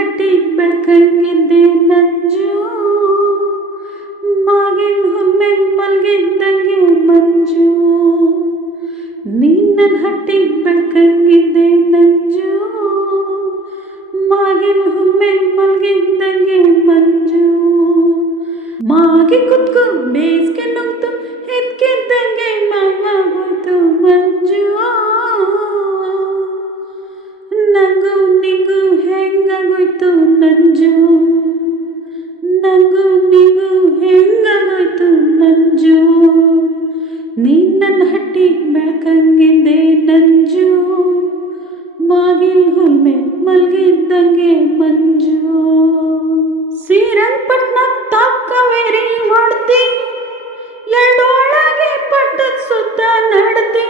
ಹಟ್ಟಿ ಬೆಳ್ಕಂಗಿದ್ದೆ ನಂಜು, ಮಾಗಿಲ್ ಒಮ್ಮೆ ಮಲ್ಗಿದ್ದಂಗೆ ಮಂಜು. ನೀನ್ ನನ್ನ ಹಟ್ಟಿ ಬೆಳ್ಕಂಗಿದ್ದೆ ನಂಜು, ಮಾಗಿಲ್ ಒಮ್ಮೆ ಮಲ್ಗಿದ್ದಂಗೆ ಮಂಜು. ಮಾಗಿ ಕುತ್ಕು ಬೇಸ್ಗೆ ನುಗ್ತು ಎದ್ಕಿದ್ದಂಗೆ ಮಾವಾಗೋಯ್ತು ಮಂಜು. ನಂಗೂ ನಿಂಗೂ ಹೆಂಗಾಗೋಯ್ತು ನಂಜು, ನಂಗೂ ನಿಂಗೂ ಹೆಂಗಾಗೋಯ್ತು ನಂಜು. ನೀನ್ ನನ್ನ ಹಟ್ಟಿ ಬೆಳ್ಕಂಗಿದ್ದೆ ನಂಜು, ಮಾಗಿಲ್ ಹುಲ್ಮೆ ಮಲ್ಗಿದ್ದಂಗೆ ಮಂಜು. ಶ್ರೀರಂಗಪಟ್ಟಣ ಕಾವೇರಿ ಹೊಡ್ತಿ, ಎರಡೊಳಗೆ ಪಟ್ಟದ ಸುತ್ತ ನಡ್ತಿ.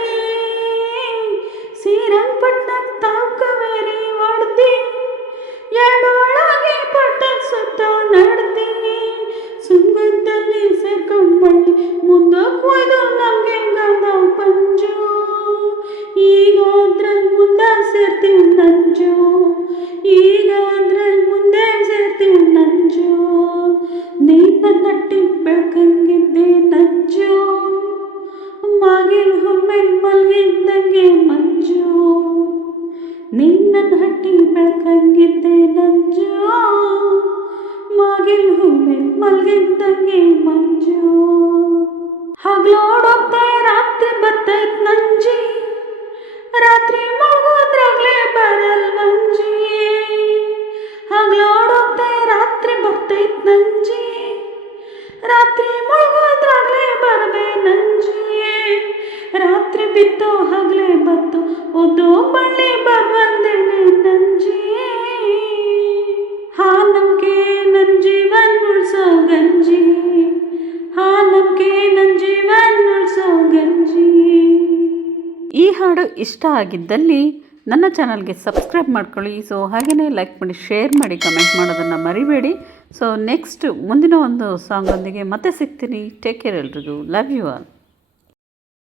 ಶ್ರೀರಂಗಪಟ್ಟಣ ಕಾವೇರಿ ಹೊಡ್ತಿ, ಎರಡೊಳಗೆ ಪಟ್ಟದ ಸುತ್ತ ನಡ್ತಿ. ಸುಂಗದಲ್ಲಿ ಸೇರ್ಕೊಂಡು ಮಳ್ಳಿ ಮುಂದಕ್ಕೆ ಹೋಯ್ದು ನಮಗೆ ಗಂಧ ಪಂಜು. ಈಗ ಅದ್ರಲ್ಲಿ ಮುಂದೆ ಸೇರ್ತೀವಿ ನಂಜು, ಈಗ ಅದ್ರಲ್ಲಿ ಮುಂದೆ ಸೇರ್ತೀವಿ ನಂಜು. ನೀನ್ ನನ್ನ ಹಟ್ಟಿ ಬೆಳ್ಕಂಗಿದ್ದೆ ನಂಜು, ಮಾಗಿಲ್ ಒಮ್ಮೆ ಮಲ್ಗಿದ್ದಂಗೆ ಮಂಜು. ನೀನ್ ನನ್ನ ಹಟ್ಟಿ ಬೆಳ್ಕಂಗಿದ್ದೆ ನಂಜು, ಮಾಗಿಲ್ ಒಮ್ಮೆ ಮಲ್ಗಿದ್ದಂಗೆ ಮಂಜು. ಹಗ್ಲೋಡೋಗ್ತಾ ರಾತ್ರಿ ಬರ್ತೈತ್ ನಂಜಿ, ರಾತ್ರಿ ಮಲಗೋದ್ರಾಗ್ಲೇ ಬರಲ್ ಮಂಜಿ. ಹಗ್ಲೋಡೋಗ್ತಾ ರಾತ್ರಿ ಬರ್ತೈತ್ ನಂಜಿ, ರಾತ್ರಿ ಮಲಗೋದ್ರಾಗ್ಲೇ ಬರಬೇ ನಂಜಿ. ರಾತ್ರಿ ಬಿತ್ತೋ ಹಗ್ಲೇ ಬತ್ತು ಓದೋ ಬಳ್ಳಿ ಬರುವಂದೇನೆ ನಂಜಿ. ಹಾ ನಮ್ಗೆ ನನ್ ಜೀವನ್ ಉಳ್ಸೋ ಗಂಜಿ, ಹಾ ನಮ್ಗೆ ನನ್ ಜೀವನ್ ಉಳ್ಸೋ ಗಂಜಿ. ಈ ಹಾಡು ಇಷ್ಟ ಆಗಿದ್ದಲ್ಲಿ ನನ್ನ ಚಾನಲ್ಗೆ ಸಬ್ಸ್ಕ್ರೈಬ್ ಮಾಡ್ಕೊಳ್ಳಿ. ಸೊ ಹಾಗೆಯೇ ಲೈಕ್ ಮಾಡಿ, ಶೇರ್ ಮಾಡಿ, ಕಮೆಂಟ್ ಮಾಡೋದನ್ನು ಮರಿಬೇಡಿ. ಸೊ ನೆಕ್ಸ್ಟ್ ಮುಂದಿನ ಒಂದು ಸಾಂಗೊಂದಿಗೆ ಮತ್ತೆ ಸಿಗ್ತೀನಿ. ಟೇಕ್ ಕೇರ್ ಎಲ್ರಿಗೂ. Love you all.